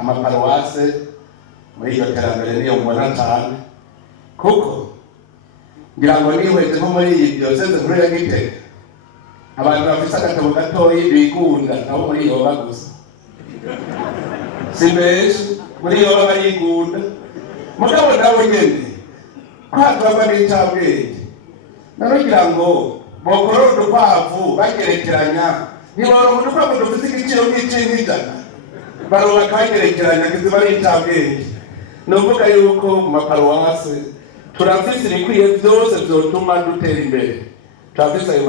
amaparuwase muri iryo terambere niyo mbona cyane, kuko ngira ngo nihweze nko muri iyi diyoseze nkuru ya Gitega abantu bafite agatabo gatoyi bigunda nabo muri Yoba gusa, si benshi muri Yoba barigunda, mugabo nabo nyene kwatwagwa n'incabwenge narugira ngo bokorora udukwavu bagerekeranya ntiboronka udukwavu dufite igiciro nk'ijana barubaka bagerekeranya kiziba ari incabwenge. Nuvuga yuko mu maparuwase turafise ibikwiye byose vyotuma dutera imbere. Turafise ayo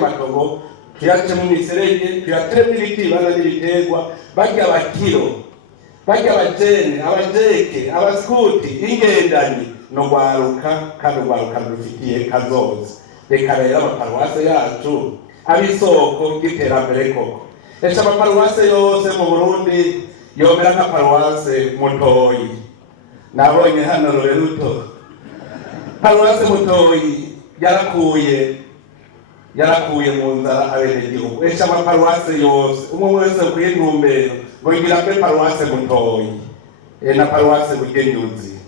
matongo tuyacemo imiserege, tuyateremo ibiti bana n'ibiterwa, barya abakiro, barya abajene, abajeke, abaskuti, ingendanyi no gwaruka, kandi ugwaruka rufitiye kazoza. Reka rero amaparuwase yacu abisoko ry'iterambere koko. Esha amaparuwase yose mu Burundi yomera nka paruwase Mutoyi. Nabonye hano Ruberuto paruwase Mutoyi yarakuye mu nzara abenegihugu. Esha amaparuwase yose umwe wese kuri ntumbero ngo ngira mbe paruwase Mutoyi na paruwase Bugenyuzi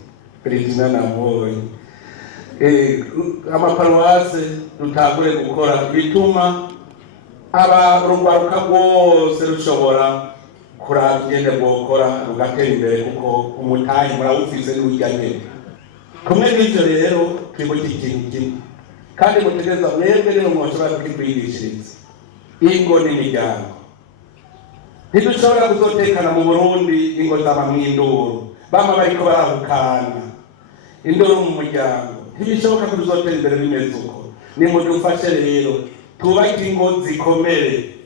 Perezida naboye amaparuwase dutangure gukora bituma urugwaruka rwose rushobora kuragende gukora rugatera imbere, kuko umutayi murawufise n'urya nyene. Kumwe n'ivyo rero twibuka ikintu kimwe kandi mutegereza mwebwe rero mwoshobora kwigishiriza ingo n'imiryango. Ntidushobora kuzotekana mu Burundi ingo zaba mw'induru bama bariko barahukana induru mu muryango, ntibishoboka ko tuzotera imbere bimeze uko. Nimudufashe rero twubake ingo zikomere,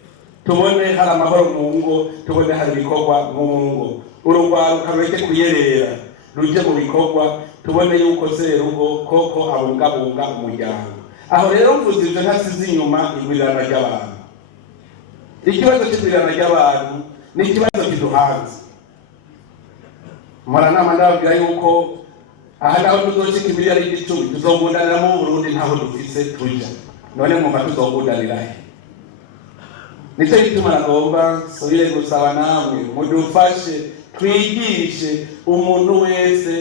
tubone hari amahoro mu ngo, tubone hari ibikorwa mu ngo, urugwaruka rureke kuyerera ruje mu bikorwa, tubone yuko serugo koko abungabunga umuryango. Aho rero mvuze ivyo ntasize inyuma igwirirana ry'abantu. Ikibazo cy'igwirirana ry'abantu ni ikibazo kiduhanze. Muranama ndababwira yuko aha naho tuzoshika imiliyari y'icumi tuzogundanira mu Burundi ntaho dufise tuja, none mwumva tuzogundanira he? Nico gituma nagomba nsubire gusaba namwe mudufashe twigishe umuntu wese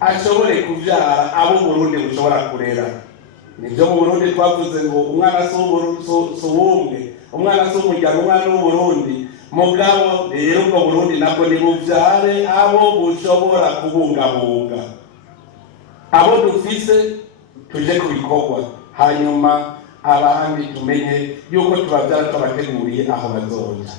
ashobore kuvyara abo Burundi bushobora kurera. Nivyo mu Burundi twavuze ngo umwana s'uwumwe, umwana s'umuryango, umwana w'Uburundi. Mugabo rero ubwo Burundi nabwo nibuvyare abo bushobora kubungabunga. Abo dufise tuje ku bikorwa, hanyuma abandi tumenye yuko tubavyara tubateguriye aho bazoja.